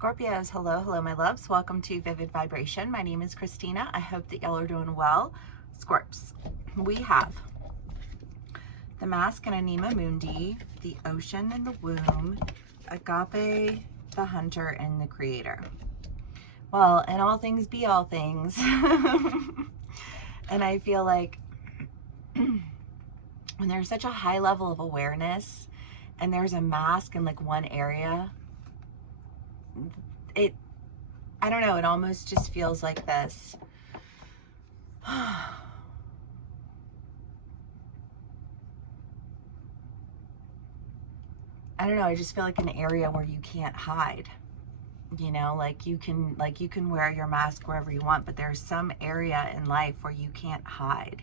Scorpios, hello my loves. Welcome to Vivid Vibration. My name is Christina. I hope that y'all are doing well. Scorps, we have the Mask and Anima Mundi, the Ocean and the Womb, Agape, the Hunter, and the Creator. Well, and all things be all things. And I feel like when there's such a high level of awareness and there's a mask in like one area, I don't know, it almost just feels like this. I don't know, I just feel like an area where you can't hide. You know, like you can wear your mask wherever you want, but there's some area in life where you can't hide.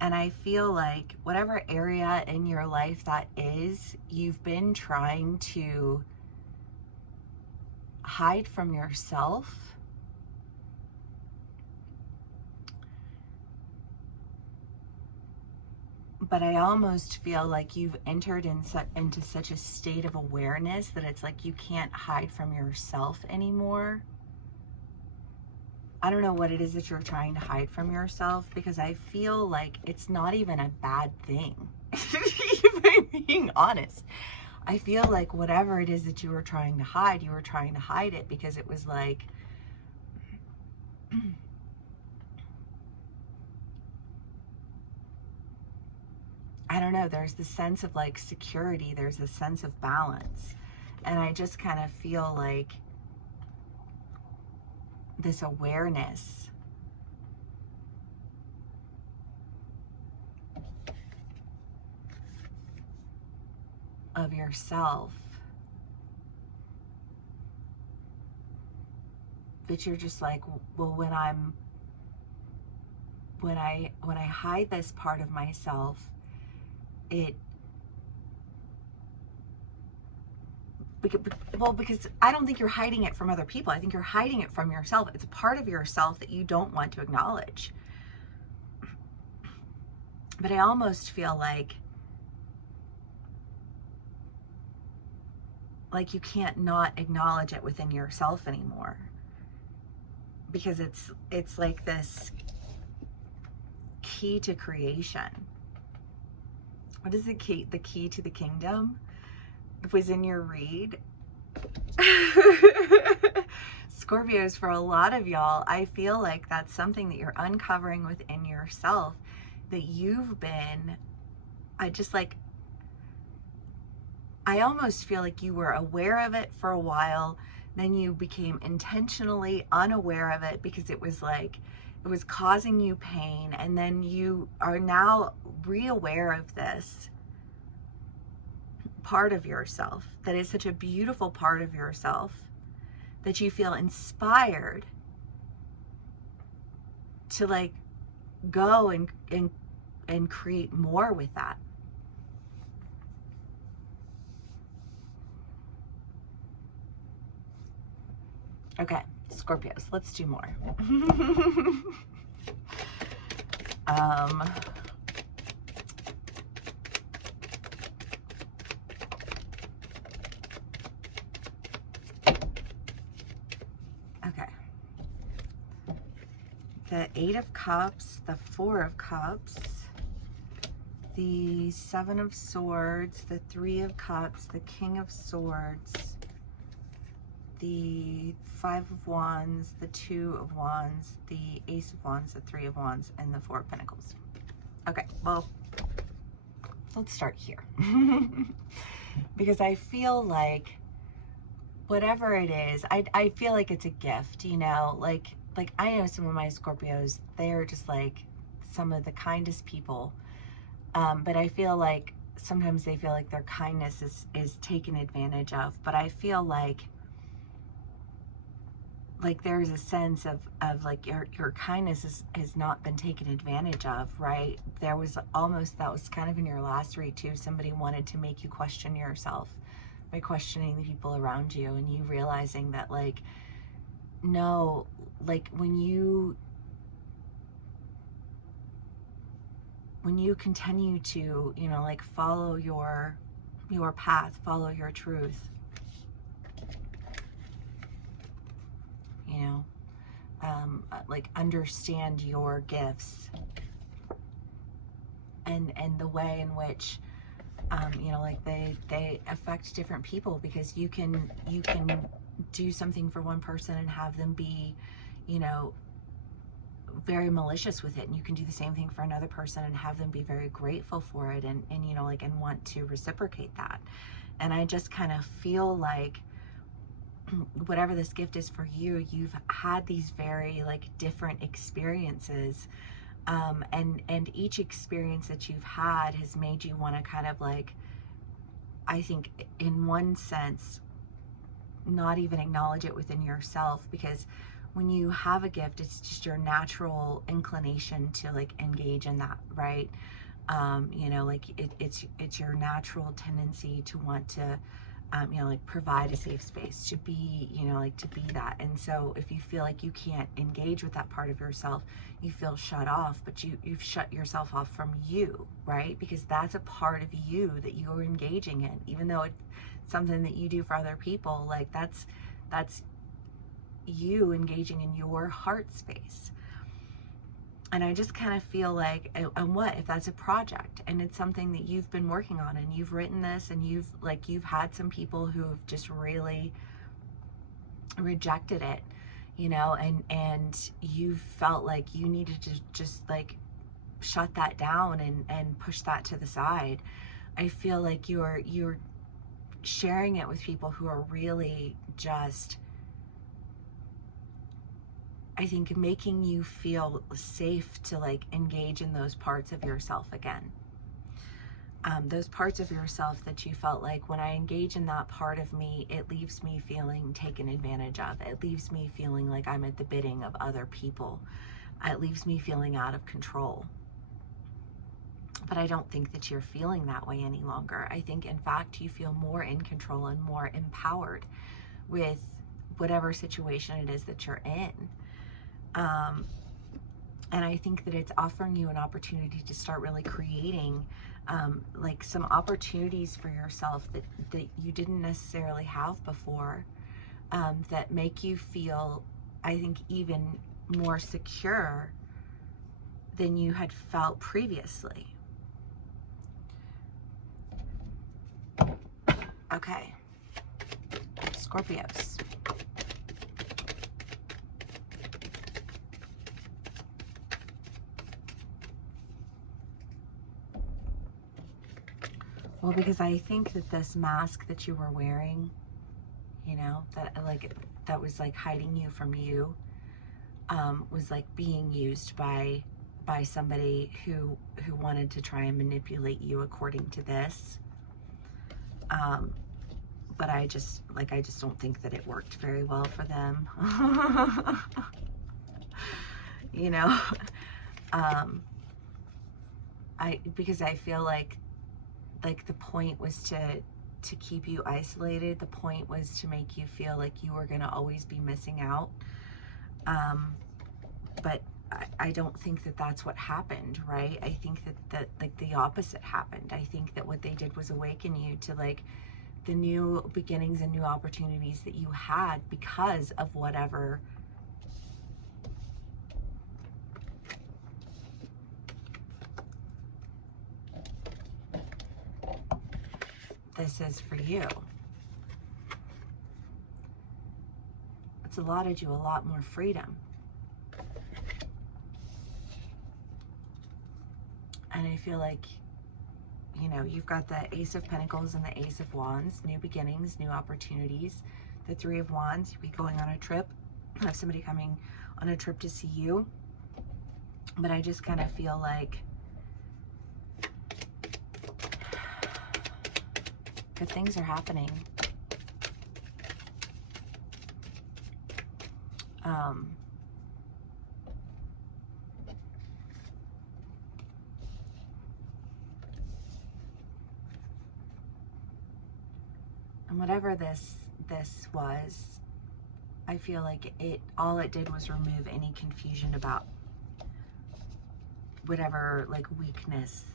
And I feel like whatever area in your life that is, you've been trying to hide from yourself. But I almost feel like you've entered into such a state of awareness that it's like you can't hide from yourself anymore. I don't know what it is that you're trying to hide from yourself, because I feel like it's not even a bad thing. If I'm being honest. I feel like whatever it is that you were trying to hide, you were trying to hide it because it was like, I don't know, there's this sense of like security, there's this sense of balance. And I just kind of feel like this awareness of yourself, that you're just like, well, when I hide this part of myself, because I don't think you're hiding it from other people. I think you're hiding it from yourself. It's a part of yourself that you don't want to acknowledge. But I almost feel like you can't not acknowledge it within yourself anymore, because it's like this key to creation. What is the key? The key to the kingdom was in your read. Scorpios, for a lot of y'all, I feel like that's something that you're uncovering within yourself, that you've been, I almost feel like you were aware of it for a while, then you became intentionally unaware of it because it was causing you pain, and then you are now re-aware of this part of yourself that is such a beautiful part of yourself that you feel inspired to like go and create more with that. Okay, Scorpios, let's do more. Okay. The Eight of Cups, the Four of Cups, the Seven of Swords, the Three of Cups, the King of Swords, the Five of Wands, the Two of Wands, the Ace of Wands, the Three of Wands, and the Four of Pentacles. Okay, well, let's start here. Because I feel like whatever it is, I feel like it's a gift, you know, like I know some of my Scorpios, they're just like some of the kindest people. But I feel like sometimes they feel like their kindness is taken advantage of. But I feel like there's a sense of like your kindness has not been taken advantage of, right? There was almost, that was kind of in your last read too, somebody wanted to make you question yourself by questioning the people around you, and you realizing that like, no, like when you continue to, you know, like follow your path, follow your truth, like understand your gifts and the way in which you know, like they affect different people, because you can do something for one person and have them be, you know, very malicious with it, and you can do the same thing for another person and have them be very grateful for it, and you know, like, and want to reciprocate that. And I just kind of feel like whatever this gift is for you, you've had these very like different experiences, and each experience that you've had has made you want to kind of like, I think in one sense, not even acknowledge it within yourself, because when you have a gift, it's just your natural inclination to like engage in that, right? You know, like it's your natural tendency to want to you know, like provide a safe space, to be, you know, like to be that. And so if you feel like you can't engage with that part of yourself, you feel shut off, but you've shut yourself off from you, right? Because that's a part of you that you're engaging in, even though it's something that you do for other people. Like that's you engaging in your heart space. And I just kind of feel like, and what if that's a project and it's something that you've been working on, and you've written this, and you've had some people who have just really rejected it, you know, and you felt like you needed to just like shut that down and push that to the side. I feel like you're sharing it with people who are really just, I think, making you feel safe to like engage in those parts of yourself again. Those parts of yourself that you felt like, when I engage in that part of me, it leaves me feeling taken advantage of. It leaves me feeling like I'm at the bidding of other people. It leaves me feeling out of control. But I don't think that you're feeling that way any longer. I think, in fact, you feel more in control and more empowered with whatever situation it is that you're in. And I think that it's offering you an opportunity to start really creating like some opportunities for yourself that you didn't necessarily have before, that make you feel, I think, even more secure than you had felt previously. Okay, Scorpios. Well, because I think that this mask that you were wearing, you know, that was like hiding you from you, was like being used by somebody who wanted to try and manipulate you according to this. But I just don't think that it worked very well for them. You know, because I feel like the point was to keep you isolated. The point was to make you feel like you were going to always be missing out. But I don't think that that's what happened, right? I think that like the opposite happened. I think that what they did was awaken you to like the new beginnings and new opportunities that you had because of whatever this is for you. It's allotted you a lot more freedom. And I feel like, you know, you've got the Ace of Pentacles and the Ace of Wands, new beginnings, new opportunities. The Three of Wands, you'd be going on a trip, have somebody coming on a trip to see you. But I just kind of feel like good things are happening. And whatever this was, I feel like all it did was remove any confusion about whatever like weakness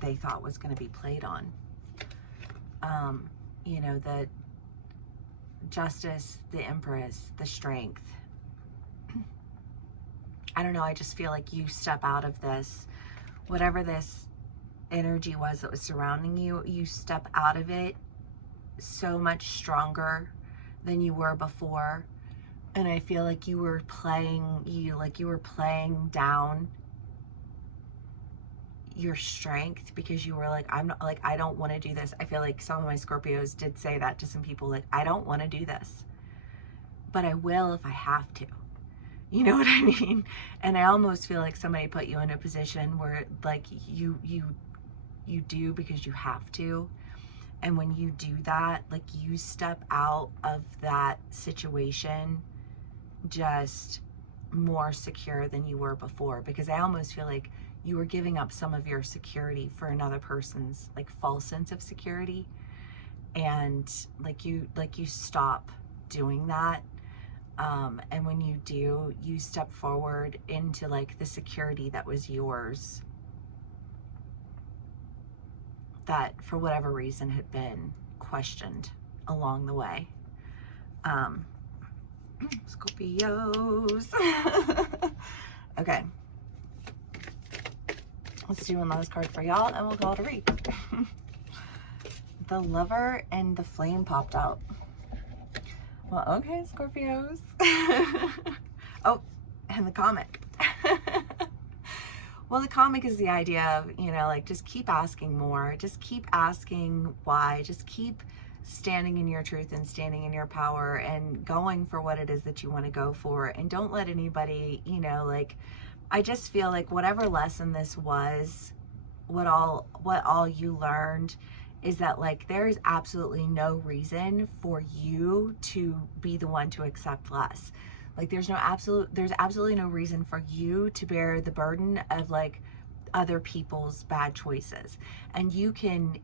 they thought was going to be played on. You know, the Justice, the Empress, the Strength. I don't know, I just feel like you step out of this, whatever this energy was that was surrounding you, you step out of it so much stronger than you were before. And I feel like you were playing down your strength because you were like, I'm not, like, I don't want to do this. I feel like some of my Scorpios did say that to some people, like, I don't want to do this, but I will if I have to. You know what I mean? And I almost feel like somebody put you in a position where like you do because you have to. And when you do that, like, you step out of that situation just more secure than you were before, because I almost feel like you were giving up some of your security for another person's like false sense of security. And like you stop doing that. And when you do, you step forward into like the security that was yours, that for whatever reason had been questioned along the way. Scorpios. Okay. Let's do one last card for y'all and we'll call it a read. The Lover and the Flame popped out. Well, okay, Scorpios. Oh, and the comic. Well, the comic is the idea of, you know, like, just keep asking more. Just keep asking why. Just keep standing in your truth and standing in your power and going for what it is that you want to go for. And don't let anybody, you know, like, I just feel like whatever lesson this was, what all you learned is that, like, there is absolutely no reason for you to be the one to accept less. Like, there's absolutely no reason for you to bear the burden of like other people's bad choices. And you can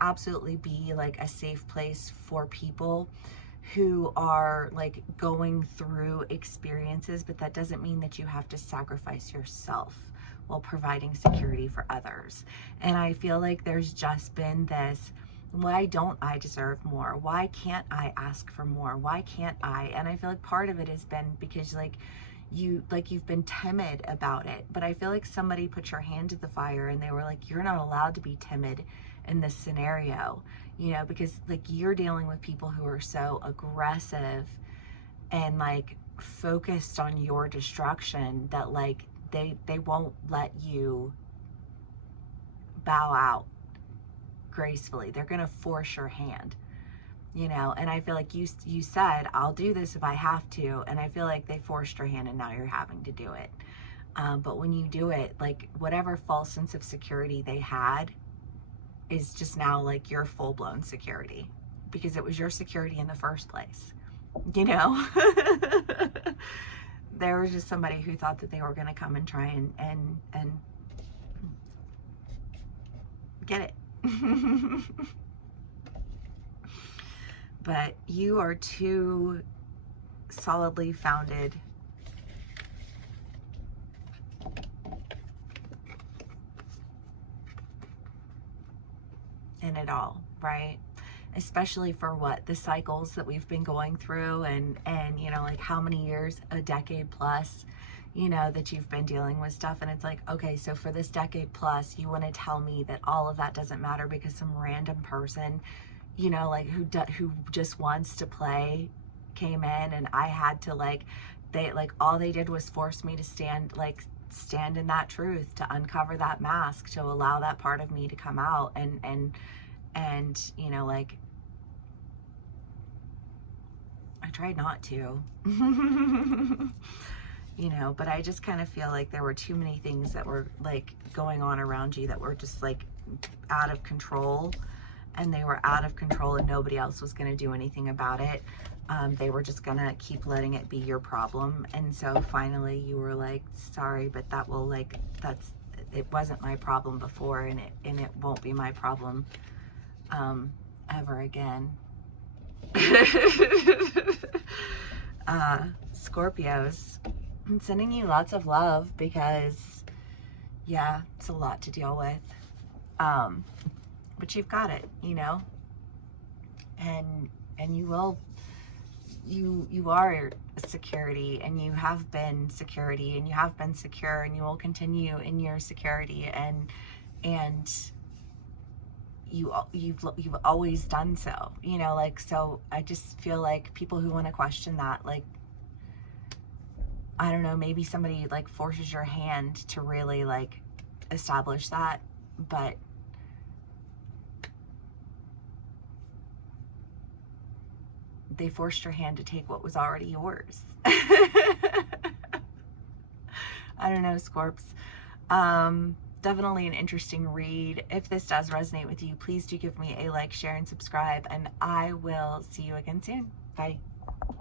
absolutely be like a safe place for people who are like going through experiences, but that doesn't mean that you have to sacrifice yourself while providing security for others. And I feel like there's just been this, why don't I deserve more? Why can't I ask for more? Why can't I? And I feel like part of it has been because you've been timid about it. But I feel like somebody put your hand to the fire and they were like, you're not allowed to be timid in this scenario, you know, because like you're dealing with people who are so aggressive and like focused on your destruction that like they won't let you bow out gracefully. They're going to force your hand, you know. And I feel like you said, I'll do this if I have to. And I feel like they forced your hand and now you're having to do it. But when you do it, like whatever false sense of security they had is just now like your full-blown security, because it was your security in the first place, you know. There was just somebody who thought that they were going to come and try and get it. But you are too solidly founded in it all, right? Especially for what the cycles that we've been going through and you know, like how many years, a decade plus, you know, that you've been dealing with stuff. And it's like, okay, so for this decade plus, you want to tell me that all of that doesn't matter because some random person, you know, like who just wants to play came in and I had to like, they like, all they did was force me to stand in that truth, to uncover that mask, to allow that part of me to come out and you know, like, I tried not to, you know, but I just kind of feel like there were too many things that were like going on around you that were just like out of control, and they were out of control and nobody else was going to do anything about it. They were just going to keep letting it be your problem. And so finally you were like, sorry, but that will like, it wasn't my problem before, and it won't be my problem ever again. Scorpios, I'm sending you lots of love because yeah, it's a lot to deal with, but you've got it, you know, and you will you are security, and you have been security, and you have been secure, and you will continue in your security, and you've always done so, you know, like, so I just feel like people who want to question that, like, I don't know, maybe somebody like forces your hand to really like establish that, but they forced your hand to take what was already yours. I don't know, Scorps. Definitely an interesting read. If this does resonate with you, please do give me a like, share, and subscribe, and I will see you again soon. Bye.